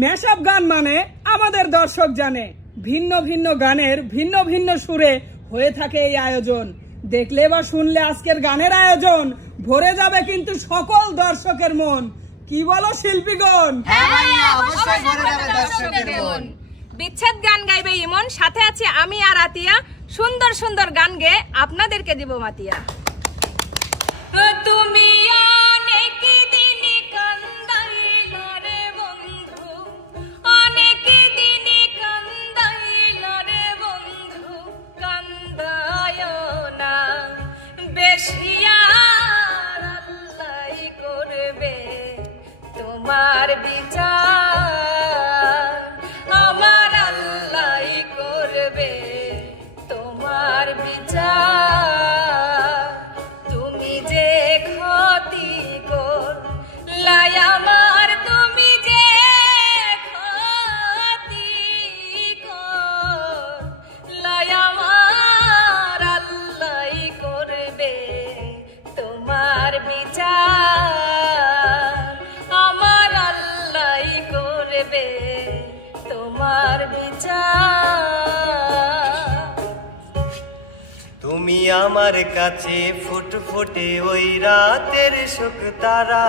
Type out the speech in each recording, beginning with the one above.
ম্যাশআপ গান মানে আমাদের দর্শক জানে ভিন্ন ভিন্ন গানের ভিন্ন ভিন্ন সুরে হয়ে থাকে এই আয়োজন। দেখলে বা শুনলে আজকের গানের আয়োজন ভরে যাবে কিন্তু সকল দর্শকের মন। কি বলো শিল্পীগণ? বিচ্ছেদ গান গাইবে ইমন, সাথে আছে আমি আর আতিয়া। সুন্দর সুন্দর গান গেয়ে আপনাদেরকে দিব মাতিয়া। তুমি অনেক দিন কান্দাইলা রে বন্ধু, অনেক দিন কান্দাইলা রে বন্ধু, কান্দায় না বেশি আর আল্লাহ করবে তোমার বিচার, আমার আল্লাহ করবে তোমার বিচার। তুমি যে ক্ষতি করলাই আমার, তুমি যে ক্ষতি করলাই আমার, আল্লাহ করবে তোমার বিচার, আমার আল্লাহ করবে তোমার বিচার। তুমি আমার কাছে ফুটফুটে ওই রাতের সুখ তারা,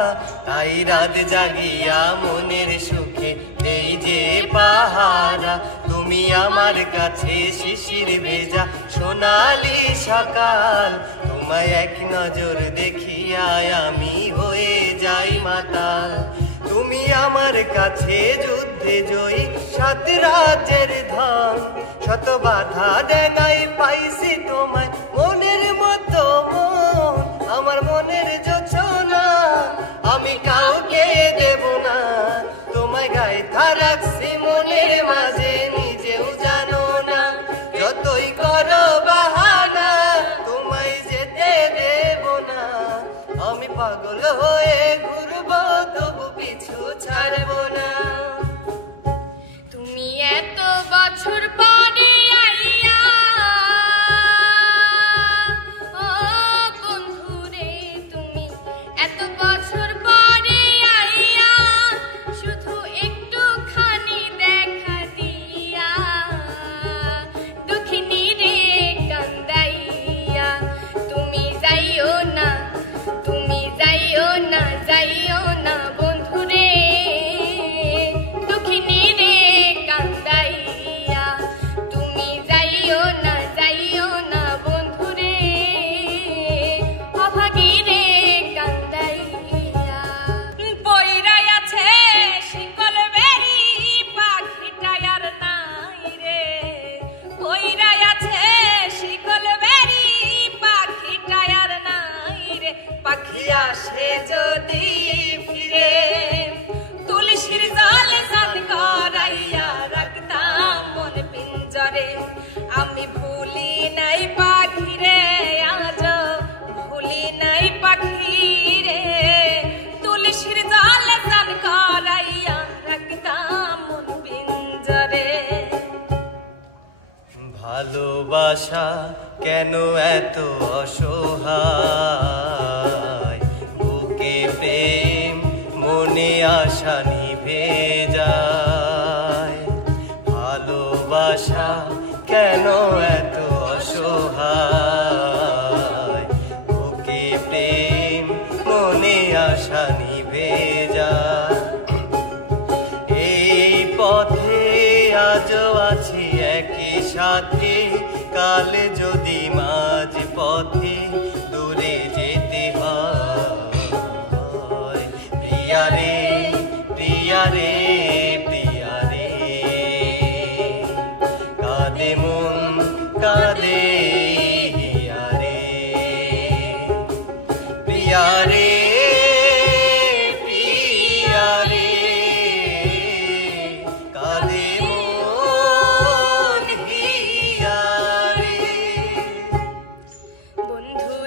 তাই রাত জাগিয়া মনের সুখে এই যে পাহারা। তুমি আমার কাছে শিশির ভেজা সোনালি সকাল, তোমায় এক নজর দেখিয়া আমি হয়ে যাই মাতাল। তুমি আমার কাছে যুদ্ধে জয়ী সাত রাজ্যের ধন, শত বাধা দেনাই পাইছি তোমায় মনের মতো মন, আমার মনের যোচনা আমি কাউকে দেব না। তোমায় গাইথা রাখছি মনের মাঝে, নিজেও জানো না। যতই করো বাহানা তোমায় যেতে দেব না, আমি পাগল হয়ে ঘুরবো তবু পিছু ছাড়বো না। তুমি এত বছর পরে আইয়া ও বন্ধু রে, তুমি এত বছর পরে আইয়া শুধু একটুখানি দেখা দিয়া, দুঃখিনী রে কান্দাইয়া। তুমি যাইও না, তুমি যাইও না, যাইও না বন্ধু রে, দুঃখিনী রে কান্দাইয়া। তুমি যাইও না, যাইও না বন্ধু রে, অভাগী রে কান্দাইয়া। বইরাই আছে শিকল বেরি, পাখিটা আর নাই রে। বইরাই আছে শিকল বেরি, পাখিটা আর নাই রে। পাখি আসে যদি ফিরে, তুলসীর জলে স্নান করাইয়া রাখতাম মন পিঞ্জরে। আমি ভুলি নাই পাখি রে, আজ ভুলি নাই পাখি রে, তুলসীর জলে স্নান করাইয়া রাখতাম মন পিঞ্জরে। ভালোবাসা কেন এত অসহায়, বুকে প্রেম মনে আশা নিভে যায়। ভালোবাসা কেন এত অসহায়, বুকে প্রেম মনে আশা নিভে যায়। এই পথে আজও আছি একই সাথে, কাল যদি মাঝ পথে দূরে যেতে হয়। প্রিয়া রে, প্রিয়া রে, প্রিয়া রে, কাঁদে মন কাঁদে হিয়া রে। প্রিয়া রে, প্রিয়া রে, কাঁদে মন হিয়া রে। বন্ধু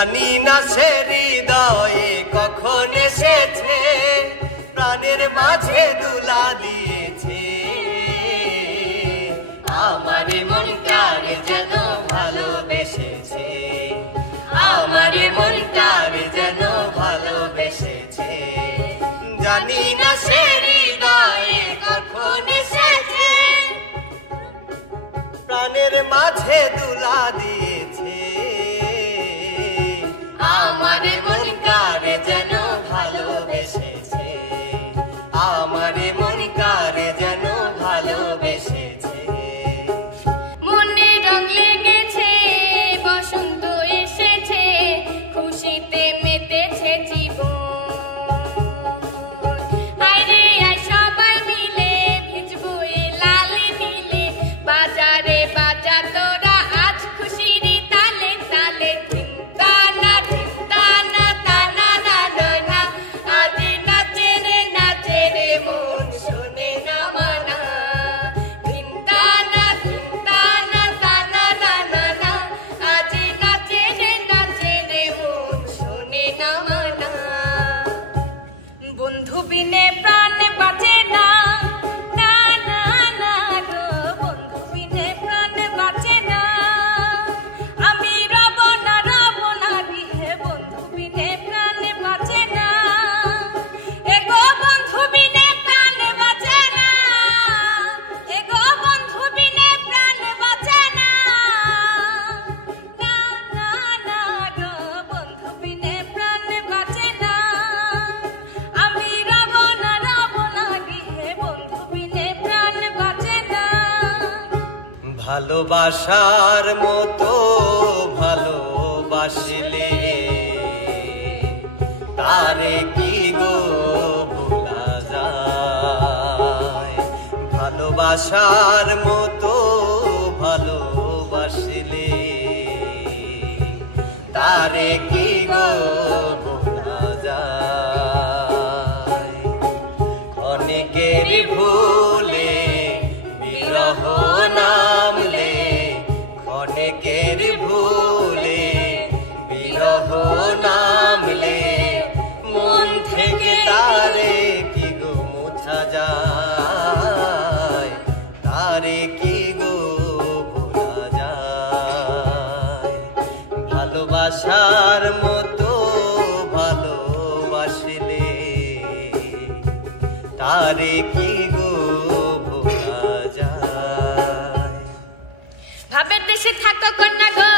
জানি না সে হৃদয়ে কখন এসেছে, প্রাণের মাঝে দুলা দিয়েছে। আমার মনটারে যেন ভালোবেসেছে, আমার মনটারে যেন ভালোবেসেছে। জানি না সে হৃদয়ে কখন এসেছে, প্রাণের মাঝে দুলা দিয়েছে। আমার মনটারে যেন ভালোবেসেছে, আমার মনটারে যেন ভালোবেসেছে। মনে রং লেগেছে, বসন্ত এসেছে, খুশিতে মেতেছে জীবন। আরে সবাই মিলে ভিজবো এ লাল নীলে, বাজারে বাজা তোরা আজ খুশির তালে তালে। ধিমতানা ধিমতানা তানা না না, আজ নাচে রে মন শোনে না মানা। ধিমতানা ধিমতানা তানা না না, আজ নাচে রে মন শোনে না মানা। বন্ধু বিনে প্রাণ বাঁচে না, না না না গো, বন্ধু বিনে প্রাণ বাঁচে না। আমি রব না হে, বন্ধু বিনে প্রাণ বাঁচে না। এগো বন্ধু বিনে প্রাণ বাঁচে না, এগো বন্ধু বিনে প্রাণ বাঁচে না। না না না গো, বন্ধু বিনে প্রাণ বাঁচে না। আমি রব না হে, বন্ধু বিনে প্রাণ বাঁচে না। ভালোবাসার মতো ভালোবাসলে তারে কি গো ভোলা যায়। ভালোবাসার মতো ভালোবাসলে তারে কি গো ভোলা যায়। অনেকের ভুলে বিরহ নামলে, অনেকের ভুলে বিরহ নামলে, মন থেকে তারে কি গো মোছা যায়, তারে কি গো ভোলা যায়। ভালোবাসার মতো ভালোবাসলে তারে কি গো ভোলা যায়। ভাবের দেশে থাকো কন্যা গো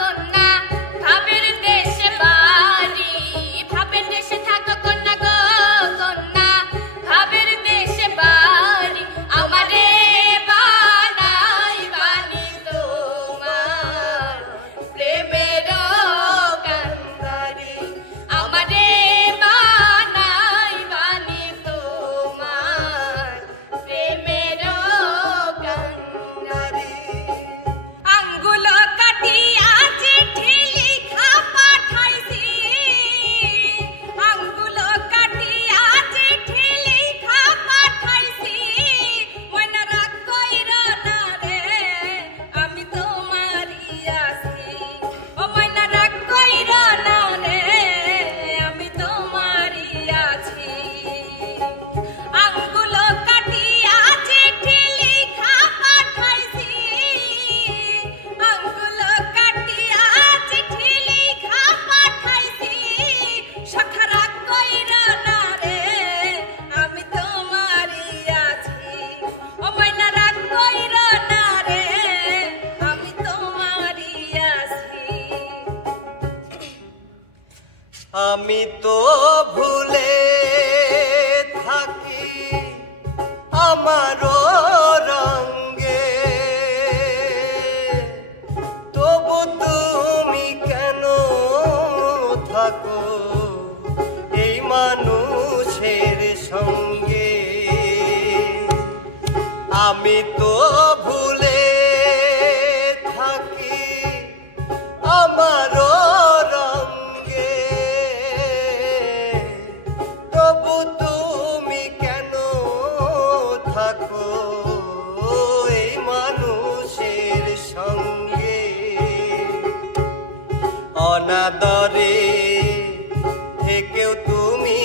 কন্যা, ভাবের দেশে বাড়ি। ভাবের দেশে থাকো কন্যা গো কন্যা, ভাবের দেশে বাড়ি। আমারে বানাই বানি তোমার প্রেমের কান্দারি। আমারে বানাই বানি তোমার প্রেমের কান্দারি। আঙ্গুল কাটিয়া চিঠি লিখা পাঠাইছি, আঙ্গুল কাটিয়া চিঠি লিখা পাঠাইছি। ময়না রাগ কইরা না রে, আমি তোমারই আছি। ও ময়না রাগ কইরা না রে, আমি তোমারই আছি। আঙ্গুল কাটিয়া চিঠি লিখা পাঠাইছি, আঙ্গুল কাটিয়া চিঠি লিখা পাঠাইছি। সখা রাগ কইরা না রে, আমি তোমারই আছি। ও ময়না রাগ কইরা না রে, আমি তোমারই আছি। আমি তো ভুলে থাকি আমারও রঙ্গে, তবু তুমি কেন থাকো এই মানুষের সঙ্গে। আমি তো ভুলে থাকি আমারও রঙ্গে, তবু তুমি কেন থাকো এই মানুষের সঙ্গে। অনা অনাদরে থেকেও তুমি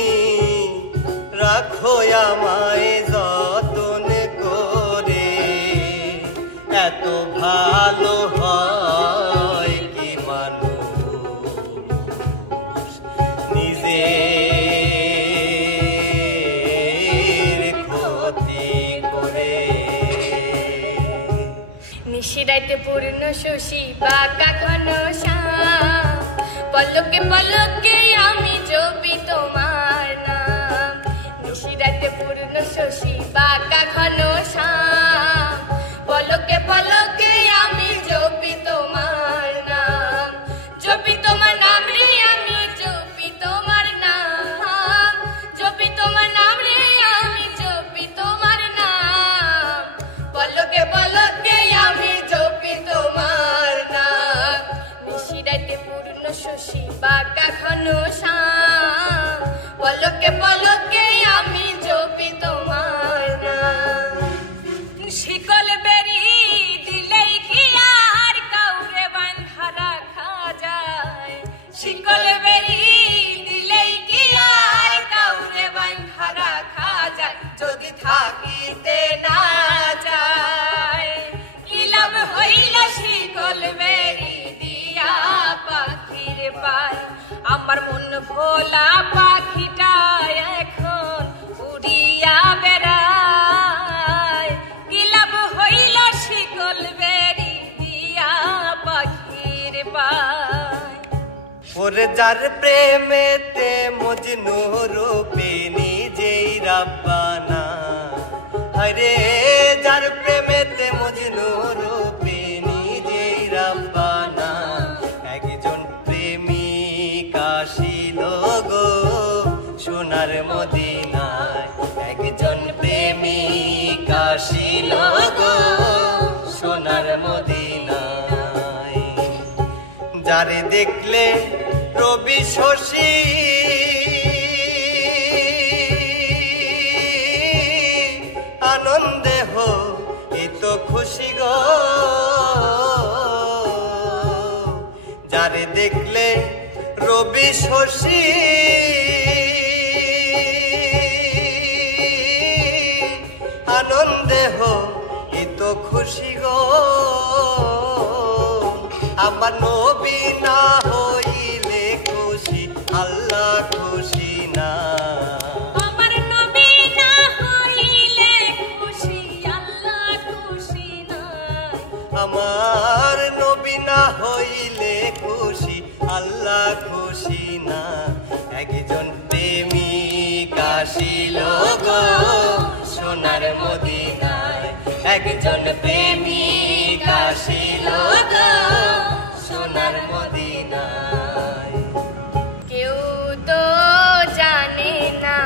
রাখো আমায় যতন করে। এত ভালো হয় কি মানুষ নিজের ক্ষতি করে। নিশিরাইতে পূর্ণ শশী বাঁকা ঘন শ্যাম, পলকে পলকে আমি জপি তোমার নাম। নিশিরাইতে পূর্ণ শশী বাঁকা ঘন শ্যাম, পলকে পলকে আমি জপি তোমার নাম। জপি তোমার নাম রে আমি জপি তোমার নাম, জপি তোমার নাম রে আমি জপি তোমার নাম। পলকে পলকে আমি জপি তোমার নাম। নিশিরাইতে পূর্ণ শশী বাঁকা ঘন শ্যাম, পলকে পলকে আমি জপি তোমার নাম। শিকল বেরি দিলেই কি আর কাউরে বাঁধা রাখা যায়? শিকল বেরি দিলেই কি আর কাউরে বাঁধা রাখা যায়? যদি থাকিতে না যায় কি লাভ হইল শিকল বেরি দিয়া পাখির পায়? আমার মন ভোলা পাখিটা এখন উড়িয়া বেড়ায়। কি লাভ হইল শিকল বেরি দিয়া পাখির পায়? ওরে যার প্রেমেতে মজনু রূপে নিজেই রাব্বানা, হরে যার প্রেমেতে মজনু রূপে নিজেই রাব্বানা। একজন প্রেমিক আসিল গো সোনার মদিনায়, একজন প্রেমিক আসিল গো সোনার মদিনায়। যারে দেখলে রবি শশী আনন্দে হই তো খুশি গো। যারে দেখলে রবি শশী আনন্দে হই তো খুশি গো। আমার নবী না হইলে খুশি আল্লাহ খুশি না। আমার নবী না হইলে খুশি আল্লাহ খুশি না। আমার নবী না হইলে খুশি আল্লাহ খুশি না। একজন প্রেমিক আসিল গো সোনার মদিনায়, একজন প্রেমিক আসিল গো সোনার মদিনায়। কেউ তো জানে না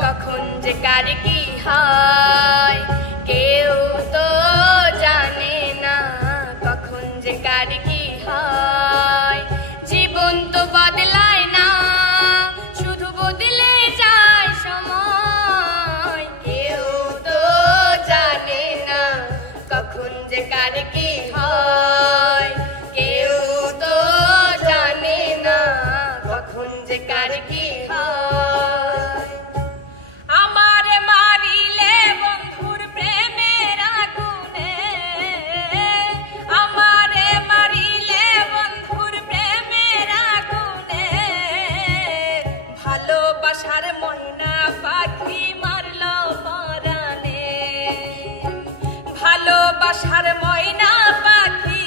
কখন যে কার কি হয়, কেউ তো জানে না কখন যে কার কি হয়। জীবন তো বদলায় না, শুধু বদলে যায় সময়। কেউ তো জানে না কখন যে কার কি হয়, কেউ তো জানে না কখন যে কার কি হয়। আমারে মারিলে বন্ধুর প্রেমের আগুনে, আমারে মারিলে বন্ধুর প্রেমের আগুনে। ভালোবাসার ময়না পাখি মারল পরাণে, ভালোবাসার ময়না পাখি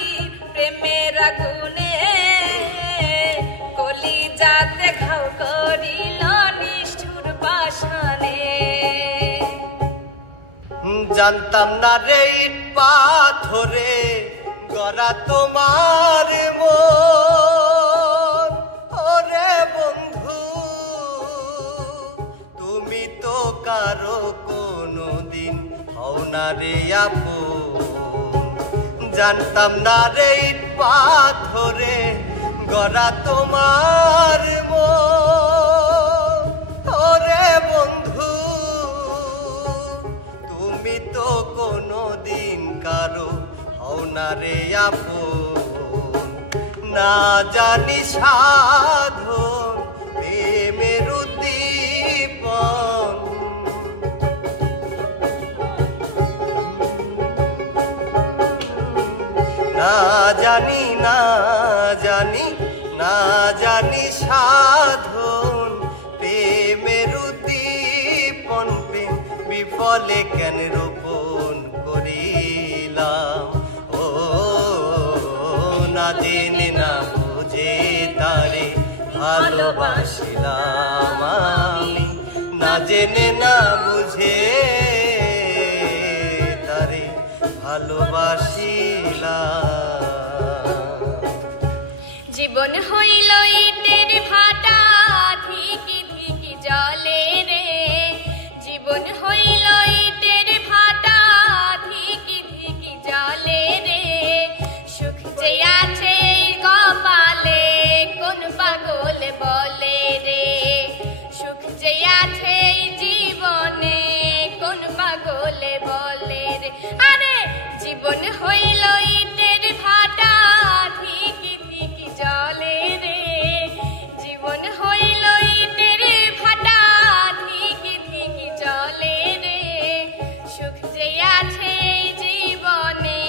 প্রেমের আগুনে। কলিজাতে ঘাও করিল নিষ্ঠুর পাষাণে। জানতাম না রে ইট পাথরে গড়া তোমার মন। ওরে বন্ধু তুমি তো কারো কোনো দিন হও না রে আপন। জানতাম না রে ইট পাথরে গড়া তোমার মন। ওরে বন্ধু তুমি তো কোনো দিন কারো হও না রে আপন। না জানি সাধন প্রেমের উদ্দীপন না জানি না জানি না জানি সাধন প্রেমের উদ্দীপন প্রেম বিফলে কেন রোপণ করিলাম ও না জেনে না বুঝে তারে ভালোবাসিলাম আমি না জেনে না বুঝে তারে ভালোবাসিলাম জীবন হইল ইটের ভাটা ধিকি ধিকি জলে রে জীবন হইল ইটের ভাটা ধিকি ধিকি জলে রে সুখ যে আছে কপালে কোন পাগল বলে রে সুখ যে আছে জীবনে কোন পাগল বলে রে আরে জীবন হইল ইটের ভাটা ধিকি ধিকি জলে রে জীবন হইল ইটের ভাটা ধিকি ধিকি জলে রে সুখ যে আছে জীবনে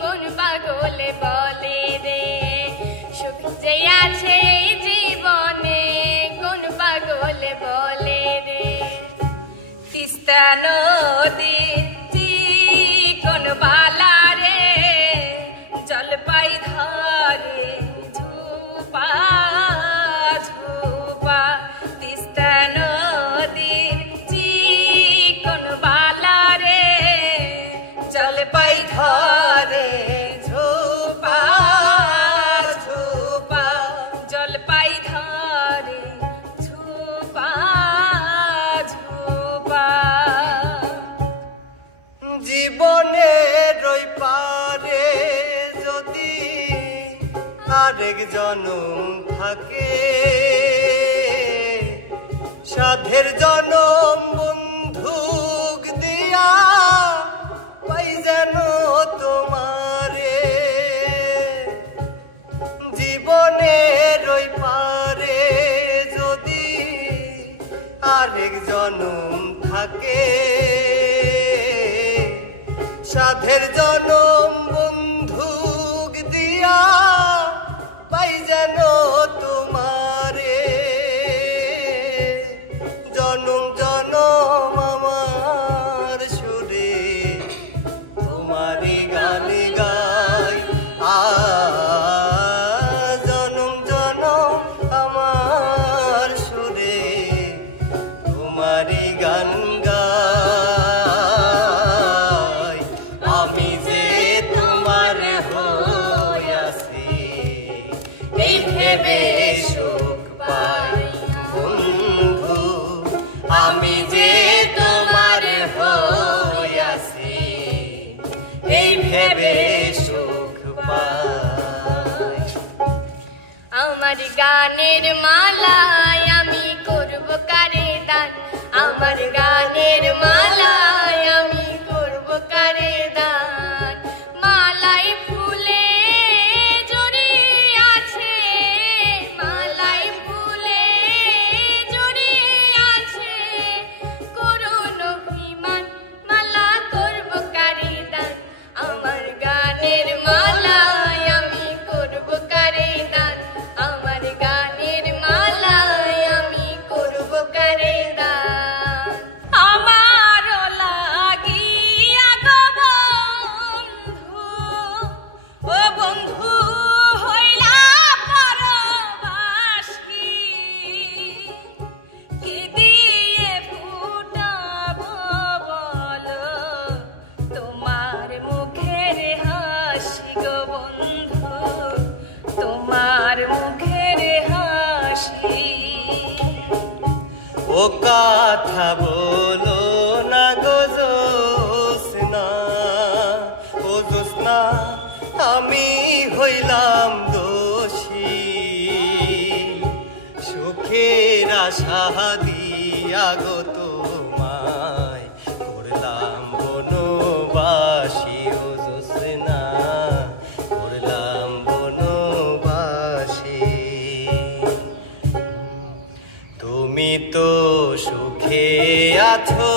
কোন পাগল বলে রে সুখ যে আছে জীবনে কোন পাগল বলে রে তিস্তা নদী কোন বালা রে জলপাই ধরে ঝুপা ঝুপা তিস্তা নদীর কোন বালা রে জলপাই ধরে ঝুপা ঝুপা জলপাই ধরে ঝুপা ঝুপা জীবনের ওই পারে যদি আরেক জনম থাকে সাধের জনম বন্ধুক দিয়া পাই যেন তোমারে জীবনের ওই পারে যদি আরেক জনম থাকে সাধের জনম বন্ধুক দিয়া পাই যেন তোমারে জনম জনম আমার সুরে তোমারি গান গাই জনম জনম আমার সুরে তোমারি গান গাই আমি যে তোমার হইয়াছি এই ভেবে সুখ পাই বন্ধু আমি যে তোমার হইয়াছি এই ভেবে সুখ পাই আমার গানের মালায় আমি করব কারে দান আমার গানের মালায় আমি করব কারে দান মালাই ফুলে জড়িয়ে আছে মালাই ফুলে জড়িয়ে আছে করুণ অভিমান মালা করব কারে দান আমার গানের মালায় আমি করব কারে দান আমার গানের মালায় আমি করব কারে দান আমারও লাগিয়া গো বন্ধু ও বন্ধু হইলা পরবাসী কি দিয়ে ফুটাবো বলো তোমার মুখের হাসি গো বন্ধু তোমার মুখের হাসি ও কথা বলো না গো জোসনা ও জোসনা আমি হইলাম দোষী সুখের আশা দিয়া গো তোমায় করলাম বনবাসী ও জোসনা করলাম বনবাসী আছো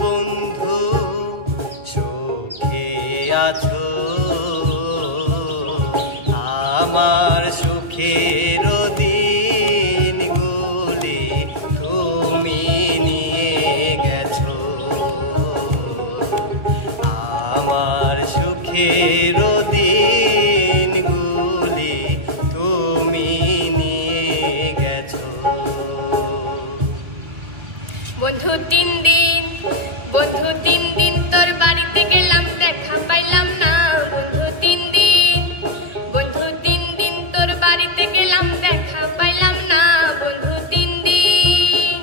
বন্ধু, সুখে আছো? আমার সুখের দিনগুলি তুমি নিয়ে গেছো, আমার সুখের দিনগুলি তুমি নিয়ে গেছো। বন্ধু তিন দিন তোর বাড়িতে গেলাম, দেখা পাইলাম না। বন্ধু তিন দিন তোর বাড়িতে গেলাম, দেখা পাইলাম না। বন্ধু তিন দিন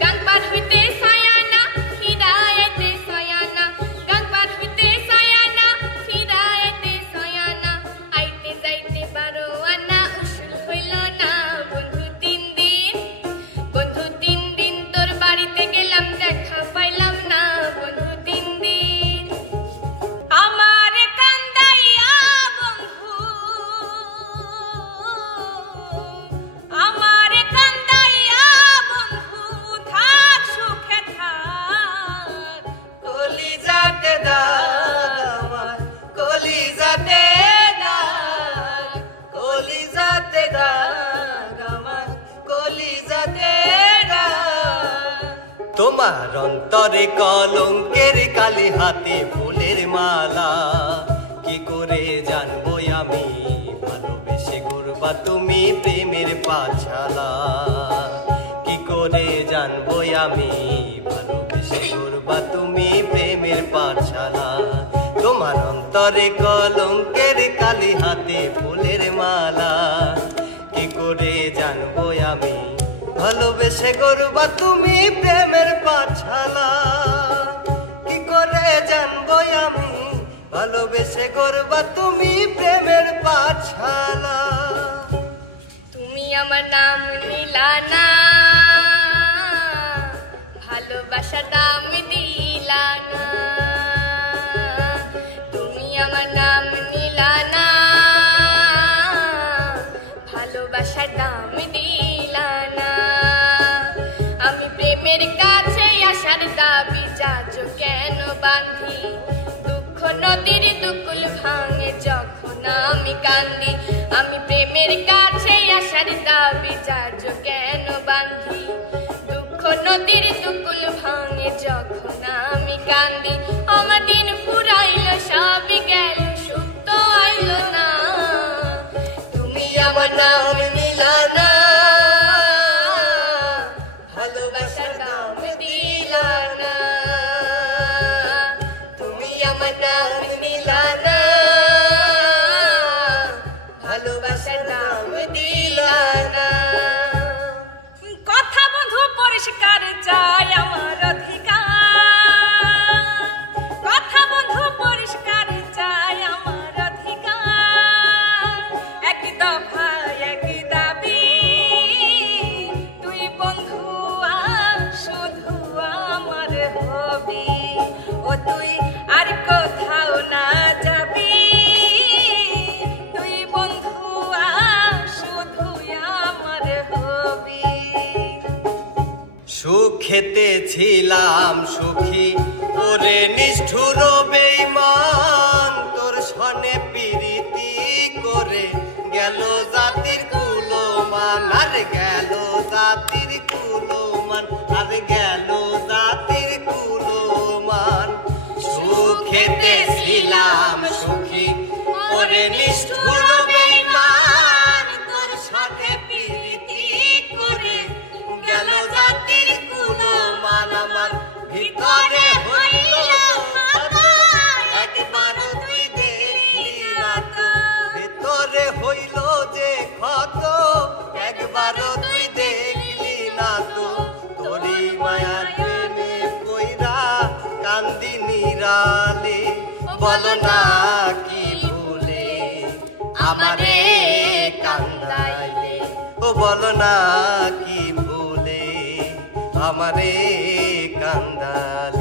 গান পার হইতে সায়ানা, ফিরাইতে সায়ানা, গান পার হইতে সায়ানা, ফিরাইতে সায়ানা, আইতে যাইতে পারো আনা, উসুল হইল না। বন্ধু তিন দিন তোর বাড়িতে গেলাম, দেখা পাইলাম না। বন্ধু তিন দিন আমার কান্দাইয়া বন্ধু, আমার কান্দাইয়া বন্ধু, থাক সুখে থাক। কলিজাতে দাগ আমার, কলিজাতে দাগ, কলিজাতে দাগ আমার, কলিজাতে দাগ। তোমার অন্তরে কলঙ্কের কালি, হাতে ফুলের মালা। কি করে জানবো আমি ভালোবেসে গড়বা তুমি প্রেমের পাছালা? কি করে জানবো আমি ভালোবেসে গড়বা তুমি প্রেমের পাছালা? তোমার অন্তরে কলঙ্কের কালি, হাতে ফুলের মালা। কি করে জানবো আমি ভালোবেসে গড়বা তুমি প্রেমের পাছালা? কি করে জানবো আমি ভালোবেসে গড়বা তুমি প্রেমের পাছালা? তুমি আমার নাম নিলা না, ভালোবাসার দাম দিলা না। তুমি আমার নাম নিলা না, ভালোবাসার দাম দিলা না। আমি প্রেমের কাছে আসার দাবি যাচো কেন বাঁধি? দুঃখ নদীর দুকুল ভাঙে যখন আমি কান্দি। আমি প্রেমের কাছে আসার দাবি যাচো কেন বাঁধি? দুঃখ নদীর দুকুল ভাঙে যখন আমি কান্দি। আমার দিন ফুরাইল সবই গেল, সুখ তো আইল না। তুমি আমার নাম নিলা না, ভালোবাসার দাম দিলা না। তুমি আমার নাম নিলা না, ভালোবাসার দাম দিলা না। কথা বন্ধু পরিষ্কার চাই আমার অধিকার, কথা বন্ধু পরিষ্কার চাই আমার অধিকার। এক দফা এক দাবি, তুই বন্ধু শুধু আমার হবি। ও তুই আর কোথাও না যাবি, তুই বন্ধু শুধু আমার হবি। সুখেতে ছিলাম সুখী, ওরে নিষ্ঠুর বেঈমান। তোর সনে প্রীতি করে গেল জাতির কুলমান, আর গেল জাতির কুলমান, আর গেল জাতির কুলমান। সুখেতে ছিলাম সুখী, ওরে নিষ্ঠুর বেঈমান। তোর সাথে প্রীতি করে গেল জাতির কুলমান। আমার ভিতরে হইল একবারও তুই দেখলি না তো, ভিতরে হইল যে ক্ষত একবারও তুই দেখলি না তো। তোরি মায়ার প্রেমে পইরা কান্দি নিরালে, বলো না কি ভুলে আমারে কান্দাইলে? ও বলো না কি ভুলে আমারে কান্দালে?